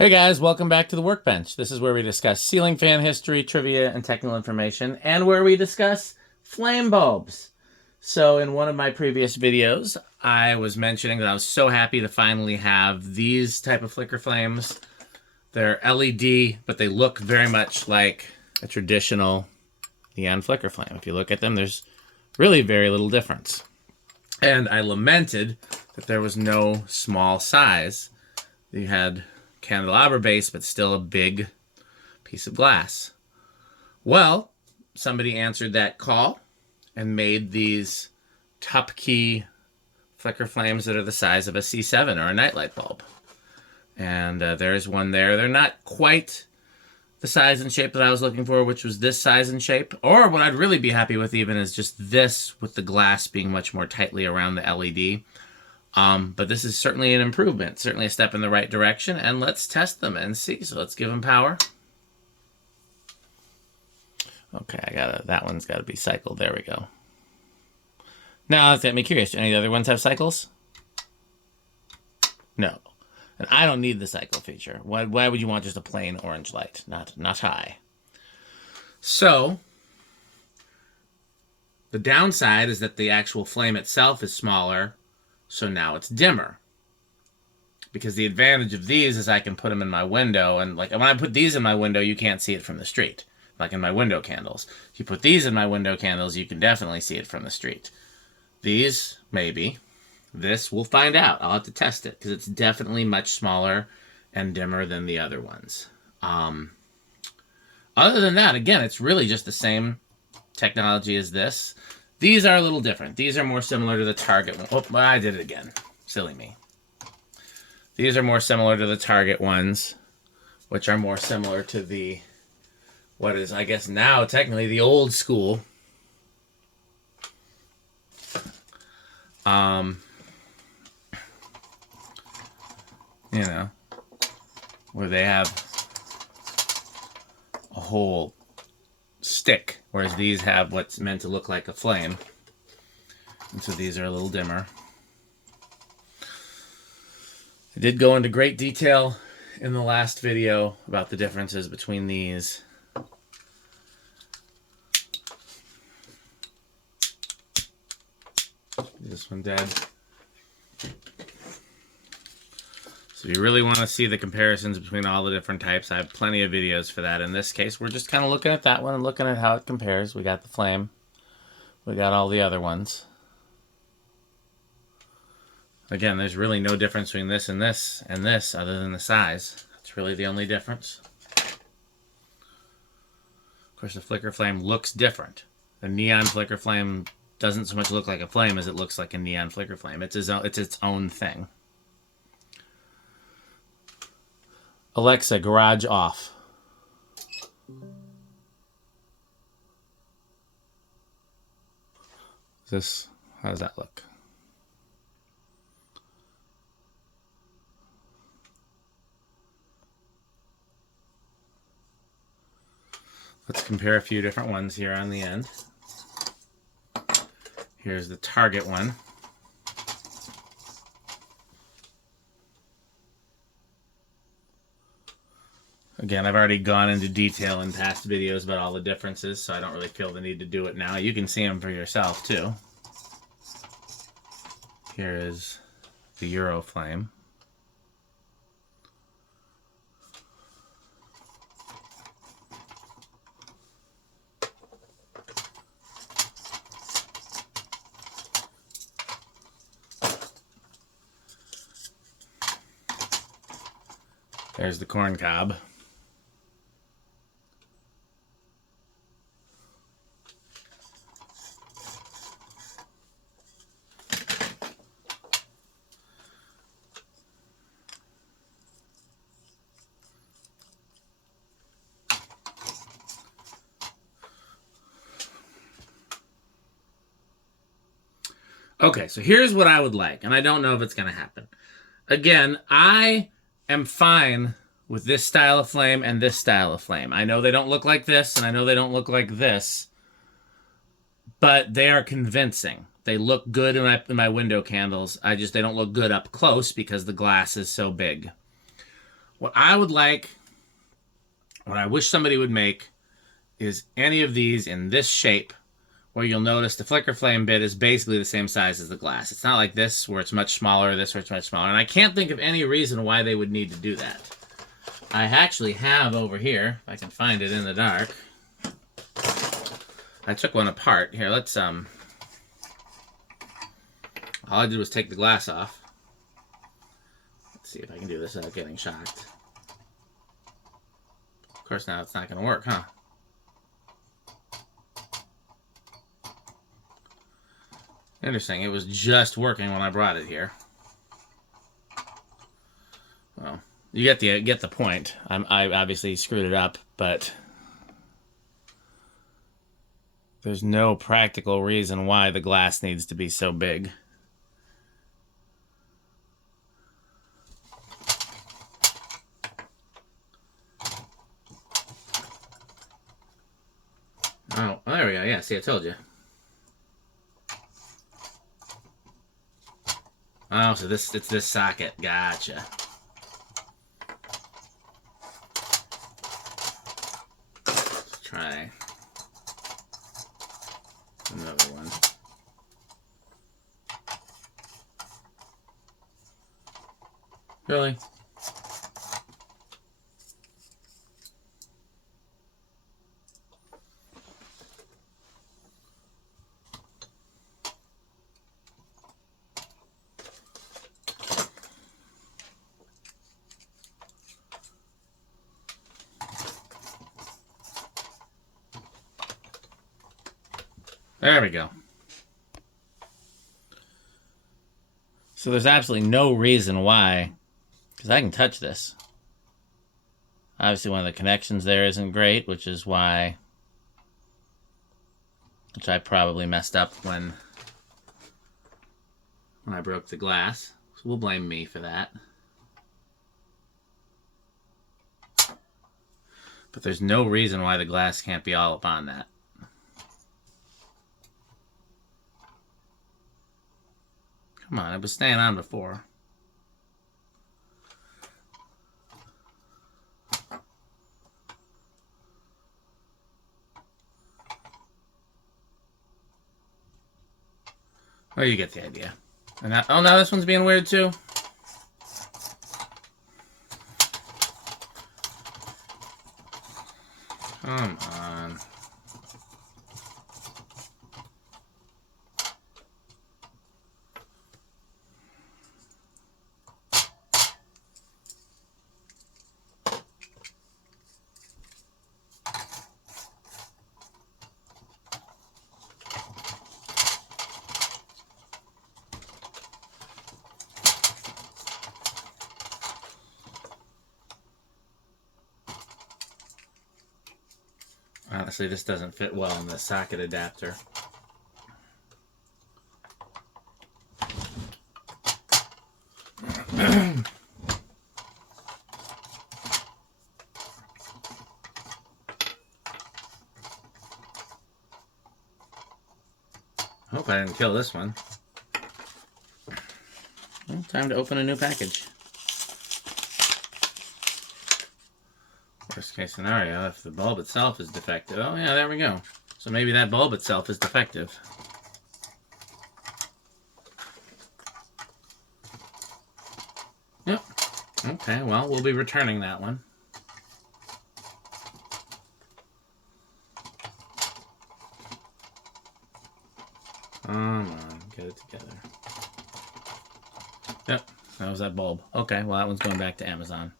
Hey guys, welcome back to the Workbench. This is where we discuss ceiling fan history, trivia, and technical information, and where we discuss flame bulbs. So in one of my previous videos, I was mentioning that I was so happy to finally have these type of flicker flames. They're LED, but they look very much like a traditional neon flicker flame. If you look at them, there's really very little difference. And I lamented that there was no small size. You had candelabra base, but still a big piece of glass. Well, somebody answered that call and made these Tupkee flicker flames that are the size of a C7 or a nightlight bulb. And there's one there. They're not quite the size and shape that I was looking for, which was this size and shape. Or what I'd really be happy with even is just this, with the glass being much more tightly around the LED. But this is certainly an improvement, certainly a step in the right direction, and let's test them and see. So let's give them power. Okay, that one's gotta be cycled. There we go. Now that's got me curious. Do any of the other ones have cycles? No. And I don't need the cycle feature. Why would you want just a plain orange light? Not high. So the downside is that the actual flame itself is smaller. So now it's dimmer. Because the advantage of these is I can put them in my window, and like when I put these in my window, you can't see it from the street. Like in my window candles. If you put these in my window candles, you can definitely see it from the street. These, maybe. This, we'll find out. I'll have to test it, because it's definitely much smaller and dimmer than the other ones. Other than that, again, it's really just the same technology as this. These are a little different. These are more similar to the Target one. Oh, I did it again. Silly me. These are more similar to the Target ones, which are more similar to the, what is, I guess now, technically the old school. You know, where they have a whole stick, whereas these have what's meant to look like a flame. And so these are a little dimmer. I did go into great detail in the last video about the differences between these. This one dead. So if you really want to see the comparisons between all the different types, I have plenty of videos for that. In this case, we're just kind of looking at that one and looking at how it compares. We got the flame. We got all the other ones. Again, there's really no difference between this and this and this other than the size. That's really the only difference. Of course, the flicker flame looks different. The neon flicker flame doesn't so much look like a flame as it looks like a neon flicker flame. It's its own thing. Alexa, garage off. How does that look? Let's compare a few different ones here on the end. Here's the Target one. Again, I've already gone into detail in past videos about all the differences, so I don't really feel the need to do it now. You can see them for yourself, too. Here is the Euroflame. There's the corn cob. Okay, so here's what I would like, and I don't know if it's going to happen. Again, I am fine with this style of flame and this style of flame. I know they don't look like this, and I know they don't look like this, but they are convincing. They look good in my window candles. They don't look good up close because the glass is so big. What I would like, what I wish somebody would make, is any of these in this shape, where you'll notice the flicker flame bit is basically the same size as the glass. It's not like this, where it's much smaller, this where it's much smaller. And I can't think of any reason why they would need to do that. I actually have over here, if I can find it in the dark, I took one apart. Here, let's, all I did was take the glass off. Let's see if I can do this without getting shocked. Of course, now it's not going to work, huh? Interesting. It was just working when I brought it here. Well, you get the point. I obviously screwed it up, but there's no practical reason why the glass needs to be so big. Oh, there we go. Yeah, see, I told you. Oh, so it's this socket. Gotcha. Let's try another one. Really? There we go. So there's absolutely no reason why, because I can touch this. Obviously one of the connections there isn't great, which I probably messed up when I broke the glass. So we'll blame me for that. But there's no reason why the glass can't be all up on that. Come on, it was staying on before. Well, you get the idea. And that, oh, now this one's being weird too. Come on. Honestly, this doesn't fit well in the socket adapter. Hope I didn't kill this one. Well, time to open a new package. Worst case scenario, if the bulb itself is defective. Oh yeah, there we go. So maybe that bulb itself is defective. Yep. Okay, well, we'll be returning that one. Come on, get it together. Yep, that was that bulb. Okay, well, that one's going back to Amazon.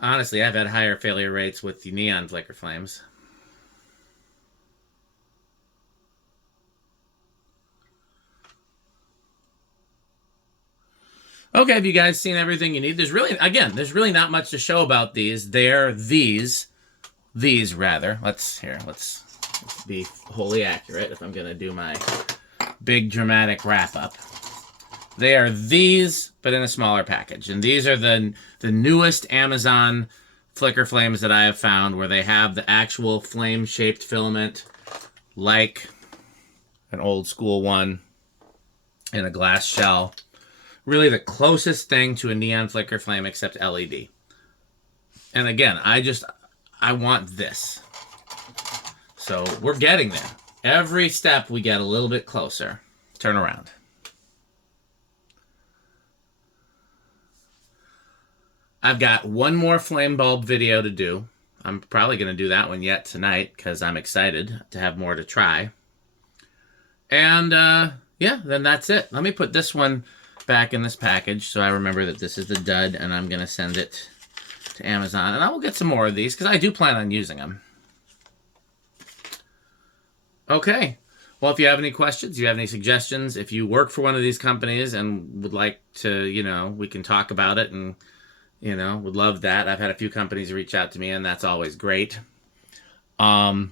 Honestly, I've had higher failure rates with the neon flicker flames. Okay, have you guys seen everything you need? There's really not much to show about these. They're these rather. Let's be wholly accurate if I'm gonna do my big dramatic wrap up. They are these, but in a smaller package. And these are the newest Amazon flicker flames that I have found, where they have the actual flame-shaped filament, like an old school one in a glass shell. really the closest thing to a neon flicker flame except LED. And again, I want this. So we're getting there. Every step we get a little bit closer. Turn around. I've got one more flame bulb video to do. I'm probably going to do that one yet tonight because I'm excited to have more to try. And yeah, then that's it. Let me put this one back in this package so I remember that this is the dud, and I'm going to send it to Amazon. And I will get some more of these because I do plan on using them. Okay. Well, if you have any questions, you have any suggestions, if you work for one of these companies and would like to, you know, we can talk about it, and, you know, would love that. I've had a few companies reach out to me, and that's always great. But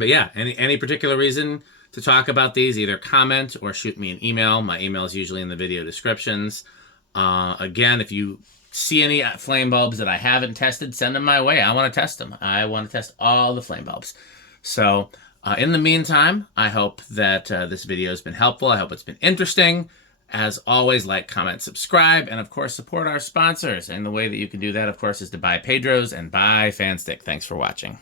yeah, any particular reason to talk about these, either comment or shoot me an email. My email is usually in the video descriptions. Again, if you see any flame bulbs that I haven't tested, send them my way. I want to test them. I want to test all the flame bulbs. So in the meantime, I hope that this video has been helpful. I hope it's been interesting. As always, like, comment, subscribe, and of course, support our sponsors. And the way that you can do that, of course, is to buy Pedro's and buy Fanstick. Thanks for watching.